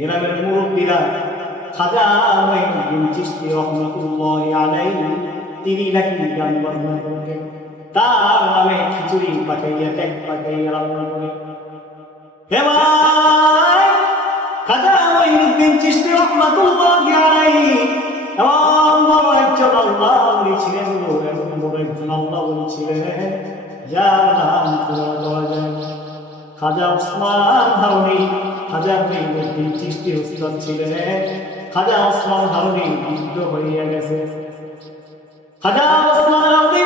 গ্রামের মুরব্বীরা খাজা মঈনুদ্দিন চিশতি রাহমাতুল্লাহি আলাইহি তিনি নাকি গান বর্ণনা করেন, তার নামে খিচুড়ি পাকাইয়া ট্যাগ পাকাইয়া রান্না করে। হে ভাই, খাজা মঈনুদ্দিন চিশতি রাহমাতুল্লাহি আলাইহি এমন বড় একজন আল্লাহ ওলি ছিলেন, এমন বড় একজন আল্লাহ ওলি ছিলেন যার নাম পুরো বলা যায় না। খাজা ওসমান হারুনি, খাজা মঈনুদ্দিন চিশতি উস্তাদ ছিলেন। খাজা ওসমান হারুনি বৃদ্ধ হইয়া গেছে। খাজা ওসমান হারুনি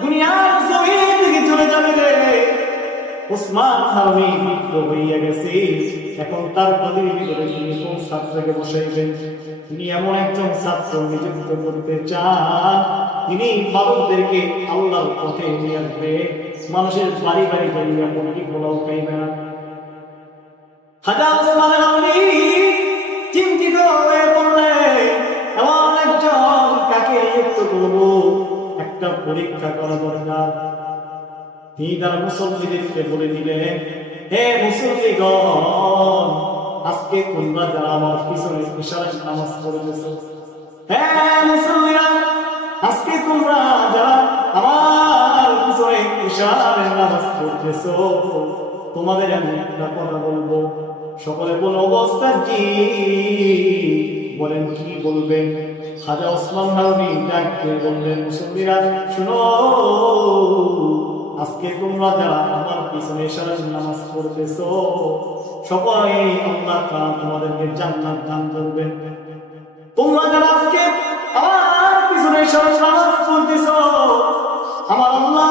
দুনিয়ার জমিন থেকে চলে যাবে রে। ওসমান হারুনি বৃদ্ধ হইয়া গেছে। এখন তার পদের ভিতরে তিনি কোন ছাত্রকে বসাইবেন? তিনি এমন একজন ছাত্র নিযুক্ত করতে চান তিনি মানুষদেরকে আল্লাহর পথে নিয়ে আসবে, মানুষের বাড়ি বাড়ি যাইয়া মুরগি পোলাও খাইবে না। খাজা ওসমান হারুনি চিন্তিত হয়ে পড়লেন, এমন একজন কাকে নিযুক্ত করব, একটা পরীক্ষা করা দরকার। তিনি তার মুসল্লিদেরকে বলে দিলেন, হে মুসল্লিগণ, আজকে তোমরা যারা আমার পিছনে ইশারায় নামাজ পড়তেছো, হ্যাঁ মুসল্লিরা, আজকে তোমরা যারা আমার পিছনে ইশারায় নামাজ পড়তেছো, তোমাদের আমি একটা কথা বলবো, সকলে বলো অবস্থা কি? বলেন কি বলবেন? খাজা ওসমান হারুনি ডাকতে বললেন, মুসল্লিরা শুনো, আজকে তোমরা যারা আমার পিছনে ইশারায় নামাজ পড়তেছো, সকলে আল্লাহ তাআলা তোমাদেরকে জান্নাত দান করবেন। তোমরা যারা আজকে আমার পিছনে ইশারায় নামাজ পড়তেছো, আমার আল্লাহ